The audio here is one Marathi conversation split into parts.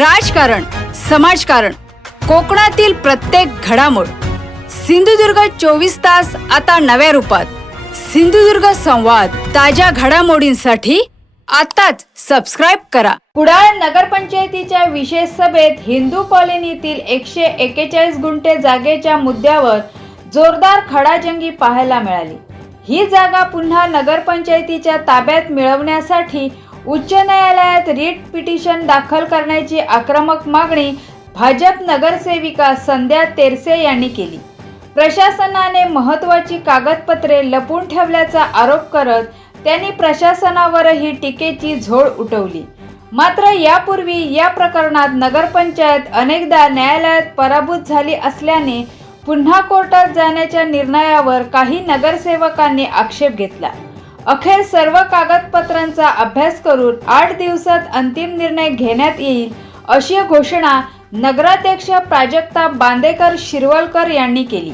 राजकारण, समाजकारण, कोकणातील प्रत्येक घडामोड. सिंधुदुर्ग 24 तास आता नव्या रूपात. सिंधुदुर्ग संवाद, ताज्या घडामोडींसाठी आताच सबस्क्राइब करा. कुडाळ नगरपंचायतीच्या विशेष सभेत हिंदू कॉलनीतील 141 गुंठे जागेच्या मुद्द्यावर जोरदार खडाजंगी पाहायला मिळाली. ही जागा पुन्हा नगरपंचायतीच्या ताब्यात मिळवण्यासाठी उच्च न्यायालयात रीट पिटिशन दाखल करण्याची आक्रमक मागणी भाजप नगरसेविका संध्या तेरसे यांनी केली. प्रशासनाने महत्त्वाची कागदपत्रे लपून ठेवल्याचा आरोप करत त्यांनी प्रशासनावरही टीकेची झोड उठवली. मात्र यापूर्वी या प्रकरणात नगरपंचायत अनेकदा न्यायालयात पराभूत झाली असल्याने पुन्हा कोर्टात जाण्याच्या निर्णयावर काही नगरसेवकांनी आक्षेप घेतला. अखेर सर्व कागदपत्रांचा अभ्यास करून 8 दिवसात अंतिम निर्णय घेण्यात येईल अशी घोषणा नगराध्यक्ष प्राजक्ता बांदेकर शिरवलकर यांनी केली.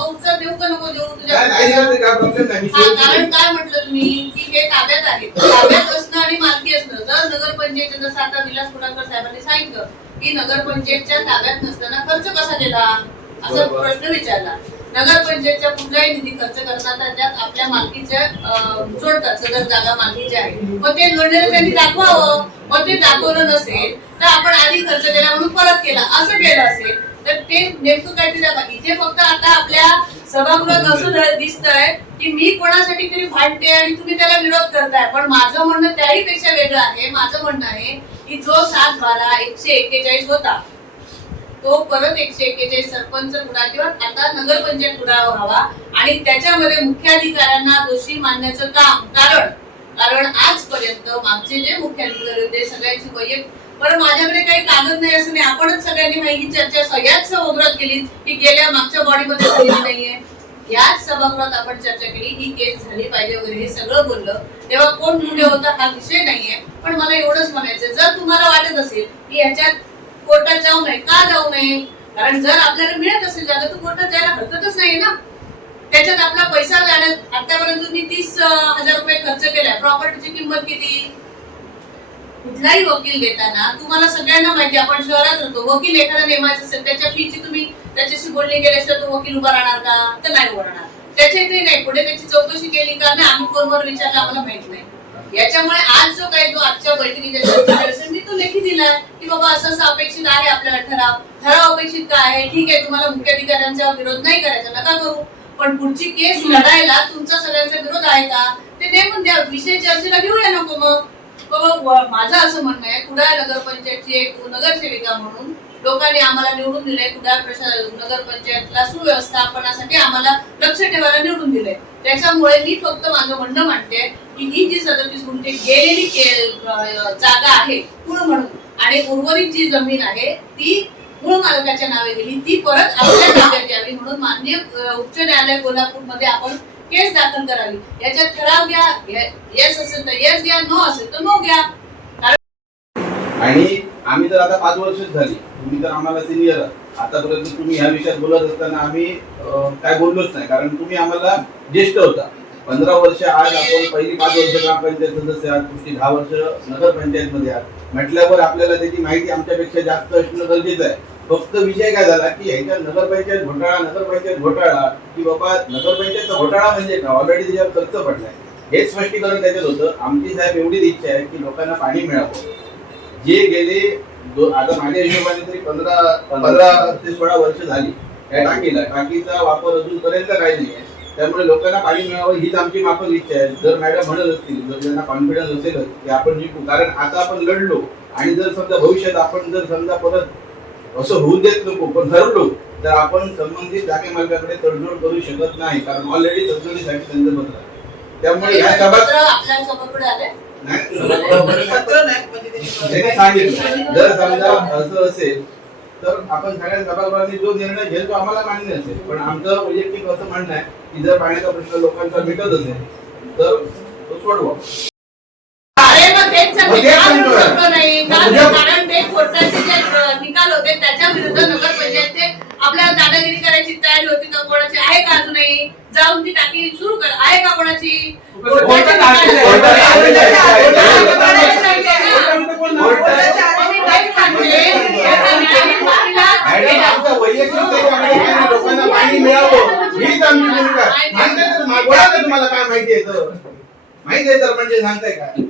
उत्तर देऊ का नको देऊ तुझ्या कारण काय म्हटलं तुम्ही की हे ताब्यात आहे. ताब्यात असणं आणि मालकी असणं. जर नगरपंचायत जसं आता विलास कुडाळकर साहेबांनी सांगितलं की नगरपंचायतच्या ताब्यात नसताना खर्च कसा केला असा प्रश्न विचारला. नगरपंचायतच्या कुठलाही निधी खर्च करताना त्यात आपल्या मालकीच्या जोडतात. सदर जागा मालकीची आहे मग ते जोडलेलं त्यांनी दाखवावं. मग ते दाखवलं नसेल तर आपण आधी खर्च केला म्हणून परत केला असं केलं असेल तर ते नेमकं काहीतरी. इथे फक्त आता आपल्या सभागृहात असं दिसतंय की मी कोणासाठी तरी भांडते आणि तुम्ही त्याला विरोध करताय. पण माझं म्हणणं त्याही पेक्षा वेगळं आहे. माझं म्हणणं आहे की जो 7/12 141 होता तो परत 141 सरपंच कुडाळ किंवा आता नगरपंचायत कुडाळ व्हावा आणि त्याच्यामध्ये मुख्याधिकाऱ्यांना दोषी मानण्याचं काम. कारण आजपर्यंत मागचे जे मुख्याधिकारी होते सगळ्यांची वैयक्तिक पण माझ्याकडे काही कागद नाही असं नाही. आपणच सगळ्यांनी माहिती चर्चा सगळ्याच सभागृहात केली की गेल्या मागच्या बॉडीमध्ये झालेली नाहीये. याच सभागृहात आपण चर्चा केली ही केस झाली पाहिजे वगैरे हे सगळं बोललं. तेव्हा कोण कुठे होता हा विषय नाहीये. पण मला एवढंच म्हणायचं जर तुम्हाला वाटत असेल की ह्याच्यात कोर्टात जाऊ नये का जाऊ नये कारण जर आपल्याला मिळत असेल जागा तर कोर्टात जायला हरकतच नाही ना. त्याच्यात आपला पैसा जाण्यात आतापर्यंत तुम्ही 30,000 रुपये खर्च केलाय. प्रॉपर्टीची किंमत किती. कुठलाही वकील देताना तुम्हाला सगळ्यांना माहिती आपण शहरात राहतो. वकील एखादा नेमायचा असेल त्याच्या फीची तुम्ही त्याच्याशी बोलणी केल्याशिवाय तो वकील उभा राहणार का तर नाही उभा राहणार. त्याच्या इथे नाही पुढे त्याची चौकशी केली का नाही आम्ही फोनवर विचारलं आम्हाला माहित नाही. याच्यामुळे आज जो काही तो आजच्या बैठकीच्या मी तो लेखी दिलाय की बाबा असं अपेक्षित आहे आपल्याला ठराव अपेक्षित काय आहे. ठीक आहे तुम्हाला मुख्याधिकाऱ्यांचा विरोध नाही करायचा नका करू पण पुढची केस लढायला तुमचा सगळ्यांचा विरोध आहे का ते नेमून द्या. विषय चर्चेला घेऊया नको. मग माझं असं म्हणणं आहे कुडाळ नगरपंचायतची एक नगरसेविका म्हणून लोकांनी आम्हाला निवडून दिलंय. कुडाळ नगरपंचायतला सुव्यवस्थापनासाठी आम्हाला लक्ष ठेवायला निवडून दिलंय. त्याच्यामुळे मी फक्त माझं म्हणणं मांडते की ही जी 37 गुंठे गेलेली जागा आहे मूळ म्हणून आणि उर्वरित जी जमीन आहे ती मूळ मालकाच्या नावे गेली ती परत आपल्या ताब्यात यावी म्हणून माननीय उच्च न्यायालय कोल्हापूरमध्ये आपण केस दाखल करावी. याच्यात ठराव घ्या. येस असेल तर येस घ्या नो असेल तर नो घ्या. आणि आम्ही तर आता 5 वर्ष झाली तुम्ही तर आम्हाला सिनियर आतापर्यंत तुम्ही ह्या विषयात बोलत असताना आम्ही काय बोललोच नाही कारण तुम्ही आम्हाला ज्येष्ठ होता. 15 वर्ष आज आपण पहिली 5 वर्ष ग्रामपंचायत सदस्य आहात. तुमची 10 वर्ष नगरपंचायत मध्ये आहात म्हटल्यावर आपल्याला त्याची माहिती आमच्यापेक्षा जास्त असणं गरजेचं आहे. फक्त विषय काय झाला की ह्याच्या नगरपंचायत घोटाळा की बाबा नगरपंचायतचा घोटाळा म्हणजे का ऑलरेडी त्याच्यावर खर्च पडलाय हे स्पष्टीकरण त्याच्यात होतं. आमची साहेब एवढीच इच्छा आहे की लोकांना पाणी मिळावं. जे गेले आता माझ्या हिशोबाने तरी 15 ते 16 वर्ष झाली या टाकीचा वापर अजूनपर्यंत काही नाही आहे. त्यामुळे लोकांना पाणी मिळावं हीच आमची माफक इच्छा आहे. जर मॅडम म्हणत असतील जर त्यांना कॉन्फिडन्स असेलच की आपण जिंकू कारण आता आपण लढलो आणि जर समजा भविष्यात आपण जर समजा परत असं होऊ देत नको पण ठरवलो तर आपण संबंधित जागे मालकाकडे तडजोड करू शकत नाही कारण ऑलरेडी तडजोडीसाठी त्यांचं पत्र आहे. त्यामुळे या सभा सांगितलं जर समजा असं असेल तर आपण सगळ्या सभागृहांनी जो निर्णय घेईल तो आम्हाला मान्य असेल. पण आमचं वैयक्तिक असं म्हणणं आहे की जर पाण्याचा प्रश्न लोकांचा मिटत असेल तर तो सोडवा. कारण ते कोर्टाचे जे आहे का अजूनही? जाऊन ती टाकी सुरू कर. आहे का कोणाची? लोकांना पाणी मिळावं हीच आमची भूमिका. तुम्हाला काय माहिती आहे तर माहिती आहे तर म्हणजे सांगताय काय?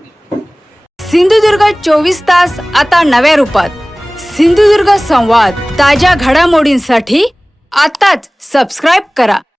सिंधुदुर्ग 24 तास आता नव्या रूपात. सिंधुदुर्ग संवाद ताज्या घडामोडींसाठी आताच सबस्क्राईब करा.